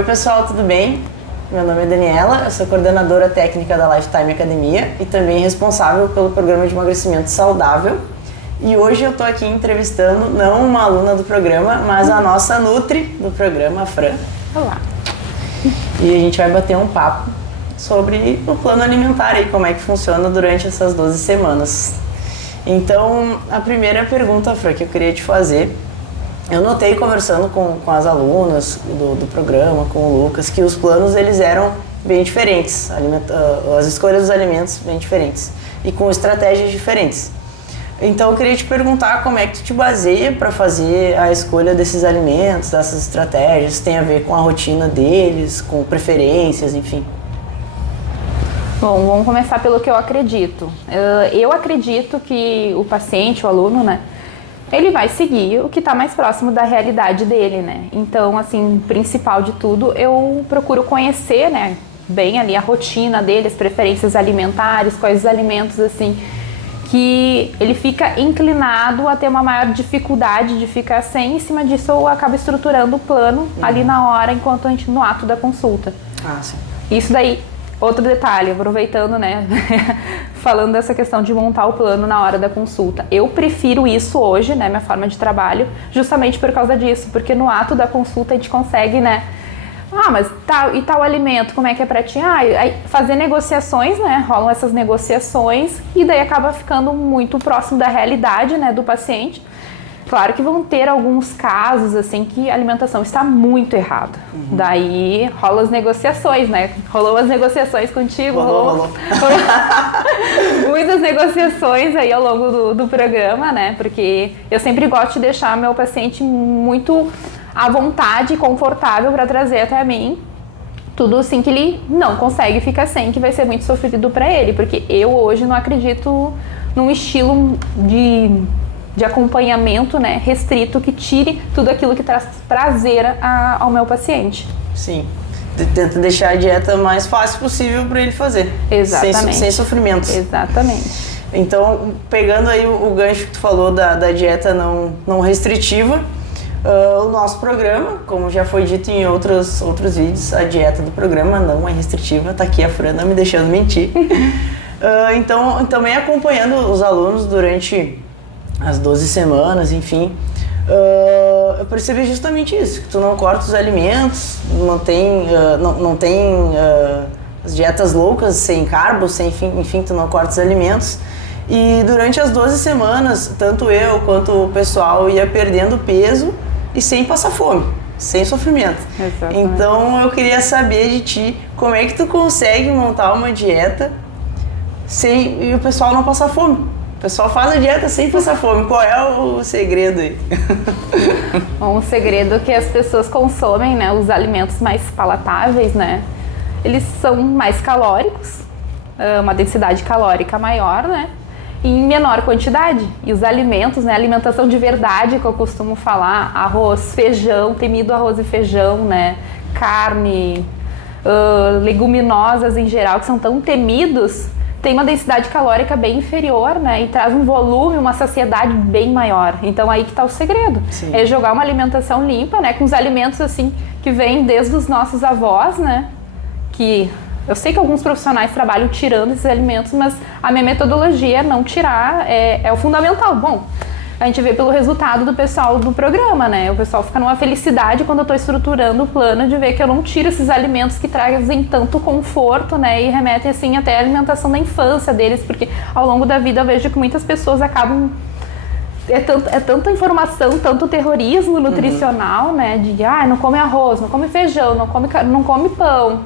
Oi pessoal, tudo bem? Meu nome é Daniela, eu sou coordenadora técnica da Lifetime Academia e também responsável pelo programa de emagrecimento saudável. E hoje eu tô aqui entrevistando não uma aluna do programa, mas a nossa Nutri do programa, a Fran. Olá. E a gente vai bater um papo sobre o plano alimentar e como é que funciona durante essas 12 semanas. Então, a primeira pergunta, Fran, que eu queria te fazer, eu notei conversando com as alunas do programa, com o Lucas, que os planos eles eram bem diferentes, as escolhas dos alimentos bem diferentes e com estratégias diferentes. Então eu queria te perguntar como é que tu te baseia para fazer a escolha desses alimentos, dessas estratégias, tem a ver com a rotina deles, com preferências, enfim. Bom, vamos começar pelo que eu acredito. Eu acredito que o paciente, o aluno, né, ele vai seguir o que está mais próximo da realidade dele, né? Então, assim, principal de tudo, eu procuro conhecer, né, bem ali a rotina dele, as preferências alimentares, quais os alimentos, assim, que ele fica inclinado a ter uma maior dificuldade de ficar sem. Em cima disso, eu acabo estruturando o plano ali na hora, enquanto a gente no ato da consulta. Ah, sim. Isso daí, outro detalhe, aproveitando, né, falando dessa questão de montar o plano na hora da consulta. Eu prefiro isso hoje, né, minha forma de trabalho, justamente por causa disso, porque no ato da consulta a gente consegue, né, mas tal alimento, como é que é pra ti? Aí fazer negociações, né, rolam essas negociações e daí acaba ficando muito próximo da realidade, né, do paciente. Claro que vão ter alguns casos, assim, que a alimentação está muito errada. Daí rolam as negociações, né? Rolou as negociações contigo? Rolou. Muitas negociações aí ao longo do programa, né? Porque eu sempre gosto de deixar meu paciente muito à vontade e confortável para trazer até mim tudo assim que ele não consegue ficar sem, que vai ser muito sofrido para ele. Porque eu hoje não acredito num estilo de acompanhamento, né, restrito, que tire tudo aquilo que traz prazer ao meu paciente. Sim. Tenta deixar a dieta mais fácil possível para ele fazer. Exatamente. Sem sofrimento. Exatamente. Então, pegando aí o gancho que tu falou da dieta não restritiva, o nosso programa, como já foi dito em outros vídeos, a dieta do programa não é restritiva. Tá aqui a Fran não me deixando mentir. Então, também acompanhando os alunos durante as 12 semanas, enfim, eu percebi justamente isso, que tu não corta os alimentos, não tem as dietas loucas, sem carbos, enfim, tu não corta os alimentos. E durante as 12 semanas, tanto eu quanto o pessoal ia perdendo peso e sem passar fome, sem sofrimento. Exatamente. Então eu queria saber de ti, como é que tu consegue montar uma dieta e o pessoal não passar fome? O pessoal faz a dieta sem passar fome. Qual é o segredo aí? Bom, o segredo é que as pessoas consomem, né, os alimentos mais palatáveis, né? Eles são mais calóricos, uma densidade calórica maior, né? Em menor quantidade. E os alimentos, né, alimentação de verdade, que eu costumo falar, arroz, feijão, temido arroz e feijão, né? Carne, leguminosas em geral, que são tão temidos, tem uma densidade calórica bem inferior, né? E traz um volume, uma saciedade bem maior. Então aí que tá o segredo. Sim. É jogar uma alimentação limpa, né? Com os alimentos assim que vêm desde os nossos avós, né? Que eu sei que alguns profissionais trabalham tirando esses alimentos, mas a minha metodologia é não tirar, é o fundamental. Bom, a gente vê pelo resultado do pessoal do programa, né? O pessoal fica numa felicidade quando eu estou estruturando o plano de ver que eu não tiro esses alimentos que trazem tanto conforto, né? E remetem, assim, até a alimentação da infância deles, porque ao longo da vida eu vejo que muitas pessoas acabam... É tanta informação, tanto terrorismo nutricional, né? De, não come arroz, não come feijão, não come pão.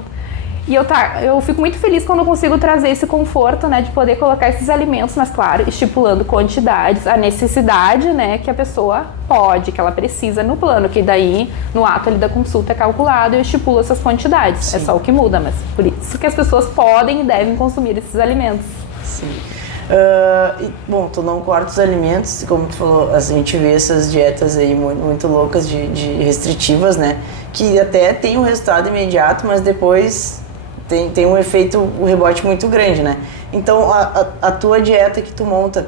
E eu fico muito feliz quando eu consigo trazer esse conforto, né, de poder colocar esses alimentos, mas claro, estipulando quantidades, a necessidade, né, que a pessoa pode, que ela precisa no plano, que daí no ato ali da consulta é calculado e eu estipulo essas quantidades. Sim. É só o que muda, mas por isso que as pessoas podem e devem consumir esses alimentos. Sim. Bom, tu não corta os alimentos, como tu falou, a gente vê essas dietas aí muito loucas de restritivas, né, que até tem um resultado imediato, mas depois tem um efeito, um rebote muito grande, né? Então, a tua dieta que tu monta,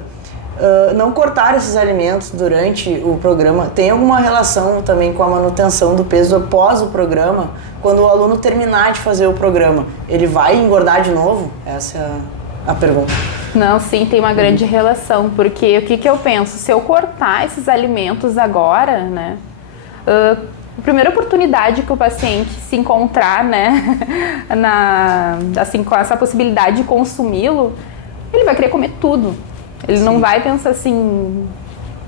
não cortar esses alimentos durante o programa tem alguma relação também com a manutenção do peso após o programa? Quando o aluno terminar de fazer o programa, ele vai engordar de novo? Essa é a pergunta. Não, sim, tem uma grande relação, porque o que eu penso? Se eu cortar esses alimentos agora, né, a primeira oportunidade que o paciente se encontrar, né, assim, com essa possibilidade de consumi-lo, ele vai querer comer tudo. Ele não vai pensar assim,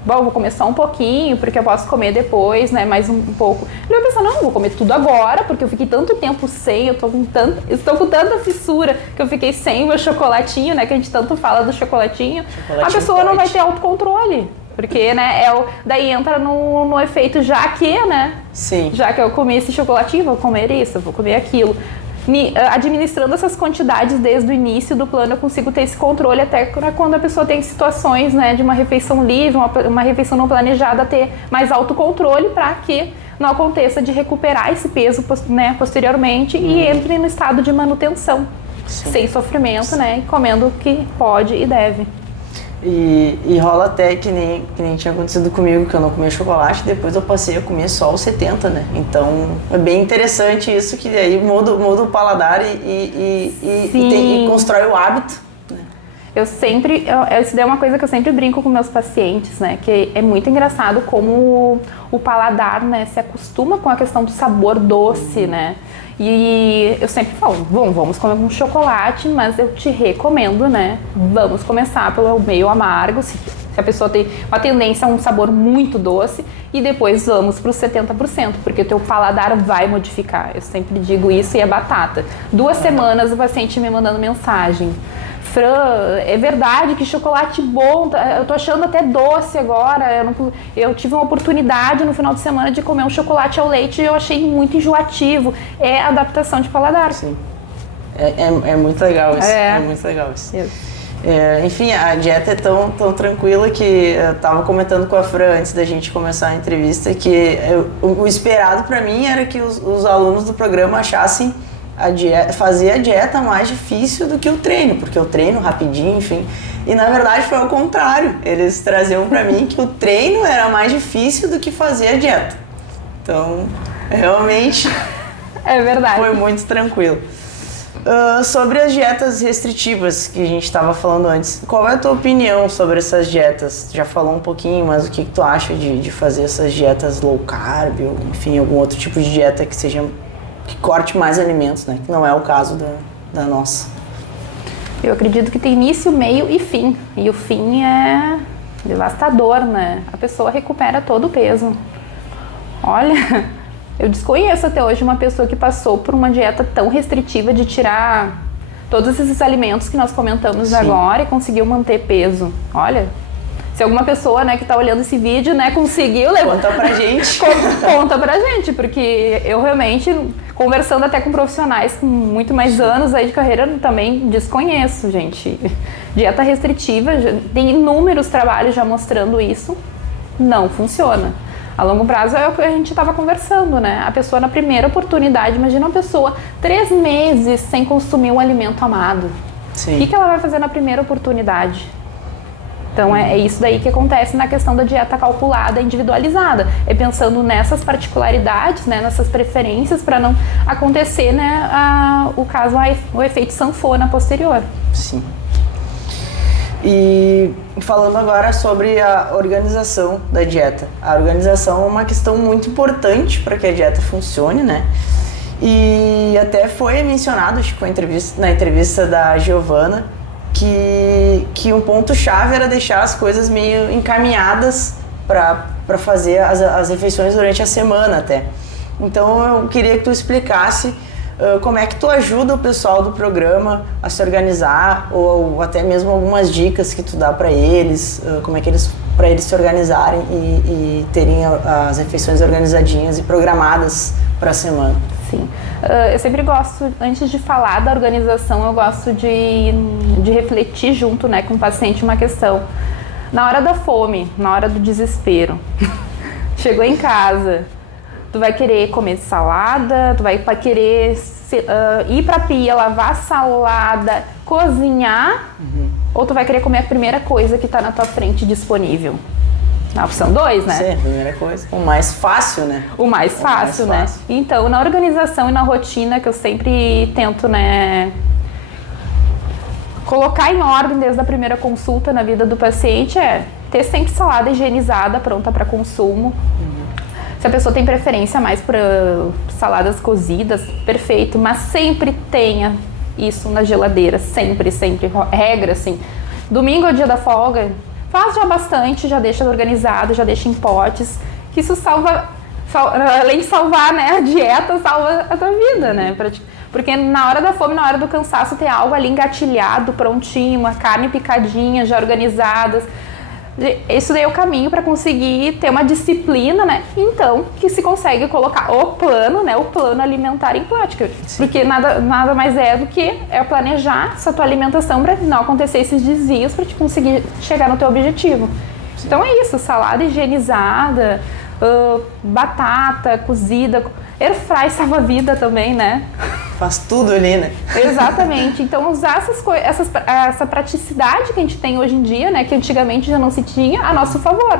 bom, vou comer só um pouquinho, porque eu posso comer depois, né, mais um pouco. Ele vai pensar, não, vou comer tudo agora, porque eu fiquei tanto tempo sem, estou com tanta fissura que eu fiquei sem o meu chocolatinho, né, que a gente tanto fala do chocolatinho. A pessoa não vai ter autocontrole, porque, né, daí entra no efeito já que, né, sim, já que eu comi esse chocolatinho, vou comer isso, vou comer aquilo. Administrando essas quantidades desde o início do plano, eu consigo ter esse controle até quando a pessoa tem situações, né, de uma refeição livre, uma refeição não planejada, ter mais autocontrole para que não aconteça de recuperar esse peso, né, posteriormente e entre no estado de manutenção, sim, sem sofrimento, né, e comendo o que pode e deve. E rola até que nem tinha acontecido comigo, que eu não comia chocolate, depois eu passei a comer só os 70, né? Então é bem interessante isso, que aí muda o paladar e constrói o hábito. Né? Isso daí é uma coisa que eu sempre brinco com meus pacientes, né? Que é muito engraçado como o paladar, né, se acostuma com a questão do sabor doce, né? E eu sempre falo, bom, vamos comer um chocolate, mas eu te recomendo, né? Vamos começar pelo meio amargo, se a pessoa tem uma tendência a um sabor muito doce, e depois vamos para os 70%, porque o teu paladar vai modificar. Eu sempre digo isso e é batata. 2 semanas o paciente me mandando mensagem. Fran, é verdade que chocolate bom, eu tô achando até doce agora, eu tive uma oportunidade no final de semana de comer um chocolate ao leite e eu achei muito enjoativo. É adaptação de paladar. Sim, é muito legal isso, é muito legal isso. Enfim, a dieta é tão tranquila que eu tava comentando com a Fran antes da gente começar a entrevista que o esperado para mim era que os alunos do programa achassem fazer a dieta mais difícil do que o treino, porque eu treino rapidinho, enfim. E na verdade foi ao contrário. Eles traziam pra mim que o treino era mais difícil do que fazer a dieta. Então, realmente é verdade. Foi muito tranquilo. Sobre as dietas restritivas que a gente estava falando antes, qual é a tua opinião sobre essas dietas? Já falou um pouquinho, mas o que tu acha de fazer essas dietas low carb, ou enfim, algum outro tipo de dieta que corte mais alimentos, né? Que não é o caso da nossa. Eu acredito que tem início, meio e fim. E o fim é devastador, né? A pessoa recupera todo o peso. Olha, eu desconheço até hoje uma pessoa que passou por uma dieta tão restritiva de tirar todos esses alimentos que nós comentamos, sim, agora e conseguiu manter peso. Olha, se alguma pessoa, né, que tá olhando esse vídeo, né, conseguiu levar... Conta pra gente. Conta pra gente, porque eu realmente, conversando até com profissionais com muito mais anos aí de carreira, também desconheço, gente. Dieta restritiva, tem inúmeros trabalhos já mostrando isso, não funciona. A longo prazo é o que a gente estava conversando, né? A pessoa na primeira oportunidade, imagina uma pessoa 3 meses sem consumir um alimento amado. Sim. O que ela vai fazer na primeira oportunidade? Então é isso daí que acontece na questão da dieta calculada, individualizada. É pensando nessas particularidades, né, nessas preferências para não acontecer, né, o efeito sanfona posterior. Sim. E falando agora sobre a organização da dieta. A organização é uma questão muito importante para que a dieta funcione, né? E até foi mencionado, acho que na entrevista da Giovana, que um ponto-chave era deixar as coisas meio encaminhadas para fazer as refeições durante a semana até. Então eu queria que tu explicasse como é que tu ajuda o pessoal do programa a se organizar, ou até mesmo algumas dicas que tu dá para eles, como é que para eles se organizarem e terem as refeições organizadinhas e programadas para a semana. Sim. Eu sempre gosto, antes de falar da organização, eu gosto de refletir junto, né, com o paciente uma questão. Na hora da fome, na hora do desespero, chegou em casa, tu vai querer comer salada, tu vai querer ir pra pia, lavar a salada, cozinhar, ou tu vai querer comer a primeira coisa que tá na tua frente disponível? Na opção 2, né? Sim, primeira coisa. O mais fácil, né? O mais fácil, né? Então, na organização e na rotina que eu sempre tento, né, colocar em ordem desde a primeira consulta na vida do paciente é ter sempre salada higienizada, pronta para consumo. Se a pessoa tem preferência mais por saladas cozidas, perfeito, mas sempre tenha isso na geladeira, sempre, regra assim. Domingo é o dia da folga, faz já bastante, já deixa organizado, já deixa em potes, que isso além de salvar, né, a dieta, salva a tua vida, né? Porque na hora da fome, na hora do cansaço, ter algo ali engatilhado, prontinho, uma carne picadinha, já organizadas. Isso daí é o caminho para conseguir ter uma disciplina, né? Então, que se consegue colocar o plano, né? O plano alimentar em prática. Sim. Porque nada mais é do que planejar essa tua alimentação para não acontecer esses desvios para te conseguir chegar no teu objetivo. Sim. Então é isso, salada higienizada, batata cozida, airfry salva a vida também, né? Faz tudo ali, né? Exatamente. Então, usar essa praticidade que a gente tem hoje em dia, né? Que antigamente já não se tinha, a nosso favor.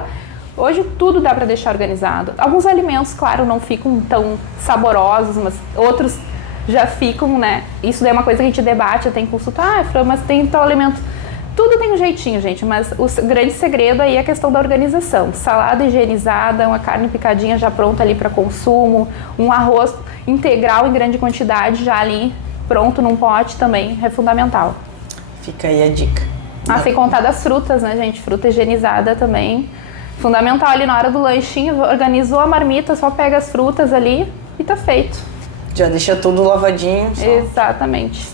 Hoje tudo dá para deixar organizado. Alguns alimentos, claro, não ficam tão saborosos, mas outros já ficam, né? Isso daí é uma coisa que a gente debate, tem que consultar, mas tem tal alimento. Tudo tem um jeitinho, gente, mas o grande segredo aí é a questão da organização. Salada higienizada, uma carne picadinha já pronta ali para consumo, um arroz integral em grande quantidade já ali pronto num pote também é fundamental. Fica aí a dica. Sem contar das frutas, né, gente? Fruta higienizada também. Fundamental ali na hora do lanchinho, organizou a marmita, só pega as frutas ali e tá feito. Já deixa tudo lavadinho. Só. Exatamente.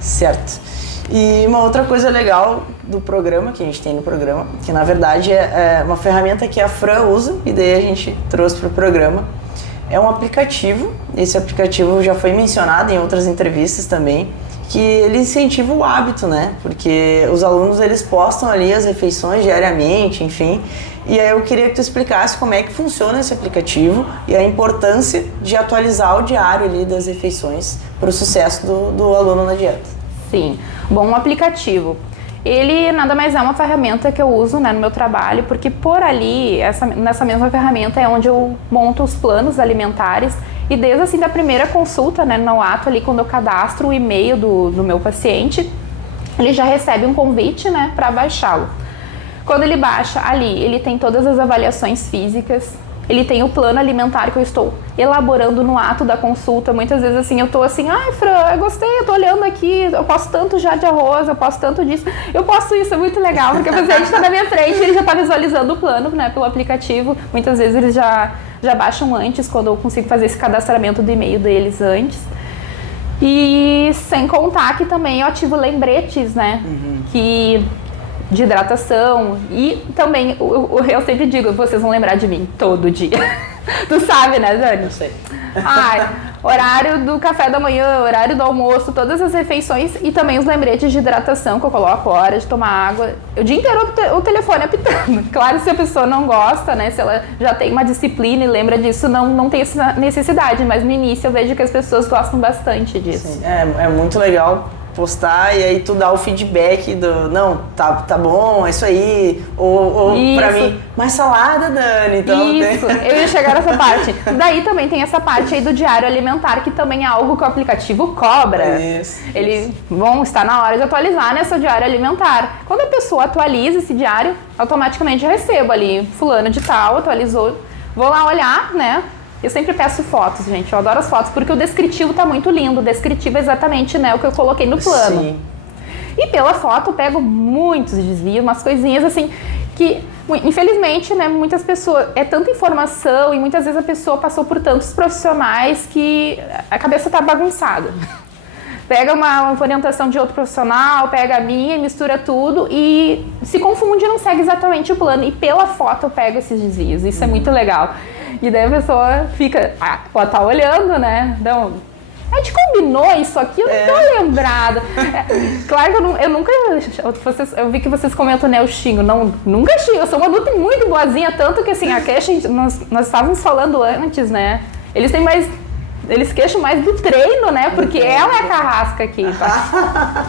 Certo. E uma outra coisa legal do programa, que a gente tem no programa, que na verdade é uma ferramenta que a Fran usa e daí a gente trouxe para o programa, é um aplicativo. Esse aplicativo já foi mencionado em outras entrevistas também, que ele incentiva o hábito, né? Porque os alunos, eles postam ali as refeições diariamente, enfim. E aí eu queria que tu explicasse como é que funciona esse aplicativo e a importância de atualizar o diário ali das refeições para o sucesso do aluno na dieta. Sim. Bom, um aplicativo, ele nada mais é uma ferramenta que eu uso, né, no meu trabalho, porque por ali, nessa mesma ferramenta é onde eu monto os planos alimentares e desde assim da primeira consulta, né, no ato ali, quando eu cadastro o e-mail do meu paciente, ele já recebe um convite, né, para baixá-lo. Quando ele baixa ali, ele tem todas as avaliações físicas, ele tem o plano alimentar que eu estou elaborando no ato da consulta. Muitas vezes assim, eu tô assim, ai Fran, eu gostei, eu tô olhando aqui, eu posso tanto já de arroz, eu posso tanto disso, eu posso isso, é muito legal, porque o paciente tá na minha frente, ele já tá visualizando o plano, né, pelo aplicativo. Muitas vezes eles já baixam antes, quando eu consigo fazer esse cadastramento do e-mail deles antes. E sem contar que também eu ativo lembretes, né, de hidratação e também, eu sempre digo, vocês vão lembrar de mim todo dia. Tu sabe, né, Dani? Eu sei. Horário do café da manhã, horário do almoço, todas as refeições e também os lembretes de hidratação que eu coloco, hora de tomar água. O dia inteiro o telefone apitando. Claro, se a pessoa não gosta, né, se ela já tem uma disciplina e lembra disso, não tem essa necessidade, mas no início eu vejo que as pessoas gostam bastante disso. Sim, é muito legal postar e aí tu dá o feedback do não, tá bom, é isso aí, ou pra mim, mais salada, Dani, então isso, eu ia chegar nessa parte. Daí também tem essa parte aí do diário alimentar, que também é algo que o aplicativo cobra. Está na hora de atualizar nessa diário alimentar. Quando a pessoa atualiza esse diário, automaticamente eu recebo ali, fulano de tal, atualizou, vou lá olhar, né? Eu sempre peço fotos, gente, eu adoro as fotos, porque o descritivo tá muito lindo, o descritivo é exatamente, né, o que eu coloquei no plano. Sim. E pela foto eu pego muitos desvios, umas coisinhas assim, que infelizmente, né, muitas pessoas, é tanta informação e muitas vezes a pessoa passou por tantos profissionais que a cabeça tá bagunçada. Pega uma orientação de outro profissional, pega a minha e mistura tudo e se confunde e não segue exatamente o plano. E pela foto eu pego esses desvios, isso é muito legal. E daí a pessoa fica, pode estar olhando, né? Então, a gente combinou isso aqui, eu não tô lembrada. Claro que eu nunca... Eu vi que vocês comentam, né, o xingo. Não, nunca xingo, eu sou uma Nutri muito boazinha, tanto que assim, a queixa, nós estávamos falando antes, né? Eles têm mais Eles queixam mais do treino, né? Porque ela é a carrasca aqui, tá?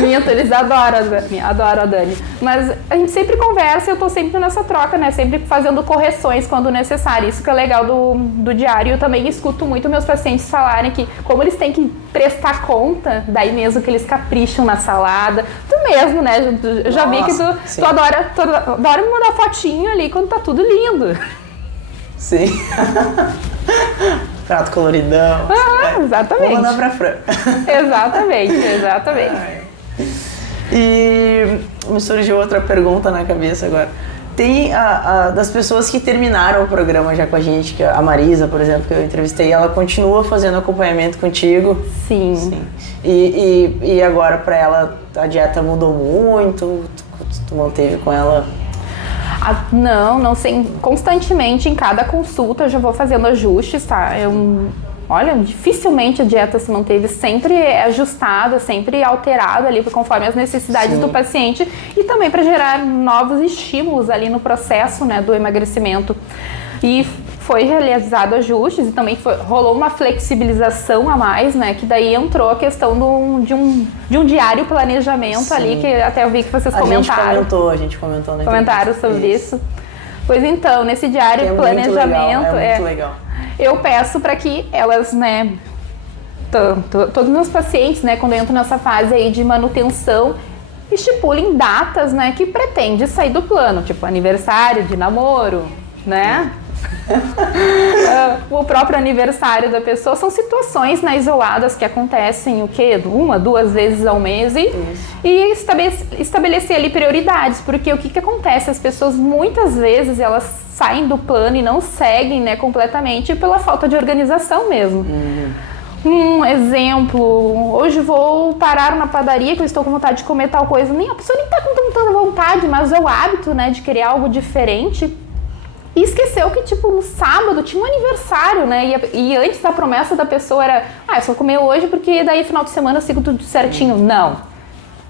Minto, eles adoram a Dani. Mas a gente sempre conversa e eu tô sempre nessa troca, né? Sempre fazendo correções quando necessário. Isso que é legal do diário. Eu também escuto muito meus pacientes falarem que, como eles têm que prestar conta, daí mesmo que eles capricham na salada. Tu mesmo, né? Eu já vi que tu adora me mandar fotinho ali quando tá tudo lindo. Sim. Prato coloridão. Exatamente. Vou mandar pra Fran. Exatamente. E me surgiu outra pergunta na cabeça agora. Tem das pessoas que terminaram o programa já com a gente, que a Marisa, por exemplo, que eu entrevistei, ela continua fazendo acompanhamento contigo? Sim. E agora pra ela a dieta mudou muito? Tu manteve com ela? Não sei. Constantemente, em cada consulta, eu já vou fazendo ajustes, tá? Olha, dificilmente a dieta se manteve, sempre é ajustada, sempre alterada ali conforme as necessidades do paciente e também para gerar novos estímulos ali no processo, né, do emagrecimento. E foi realizado ajustes e também rolou uma flexibilização a mais, né, que daí entrou a questão de um diário planejamento ali, que até eu vi que vocês comentaram. A gente comentou na Comentaram sobre isso. Pois então, nesse diário planejamento... É muito legal. Eu peço para que elas, né, todos os meus pacientes, né, quando eu entro nessa fase aí de manutenção, estipulem datas, né, que pretende sair do plano, tipo aniversário de namoro, né? O próprio aniversário da pessoa, são situações, né, isoladas que acontecem o quê? 1, 2 vezes ao mês e estabelecer ali prioridades, porque o que acontece? As pessoas muitas vezes elas saem do plano e não seguem, né, completamente pela falta de organização mesmo. Um exemplo, hoje vou parar na padaria que eu estou com vontade de comer tal coisa, a pessoa nem está com tanta vontade, mas é o hábito, né, de querer algo diferente. E esqueceu que, tipo, no sábado tinha um aniversário, né? E antes a promessa da pessoa era, eu só comer hoje porque daí final de semana eu sigo tudo certinho. Não.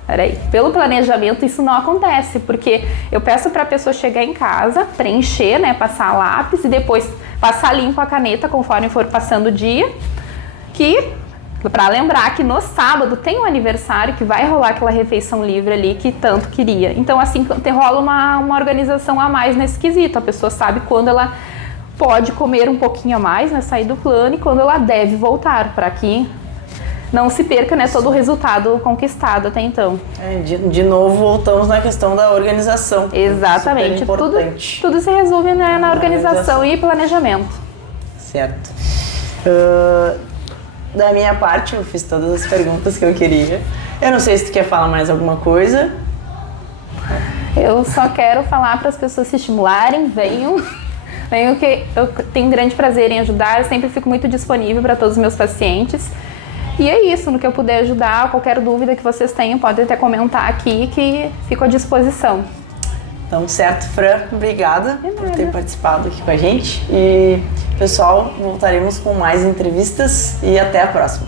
Peraí. Pelo planejamento isso não acontece, porque eu peço pra pessoa chegar em casa, preencher, né? Passar lápis e depois passar limpo a caneta conforme for passando o dia, pra lembrar que no sábado tem um aniversário que vai rolar aquela refeição livre ali que tanto queria. Então, assim, rola uma organização a mais nesse quesito. A pessoa sabe quando ela pode comer um pouquinho a mais, né, sair do plano, e quando ela deve voltar, para que não se perca, né, todo o resultado conquistado até então. De novo, voltamos na questão da organização. Exatamente. Tudo se resume, né, na organização e planejamento. Certo. Da minha parte, eu fiz todas as perguntas que eu queria. Eu não sei se tu quer falar mais alguma coisa. Eu só quero falar para as pessoas se estimularem, venham que eu tenho grande prazer em ajudar, eu sempre fico muito disponível para todos os meus pacientes. E é isso, no que eu puder ajudar, qualquer dúvida que vocês tenham, podem até comentar aqui que fico à disposição. Então, certo, Fran, obrigada por ter participado aqui com a gente. E, pessoal, voltaremos com mais entrevistas e até a próxima.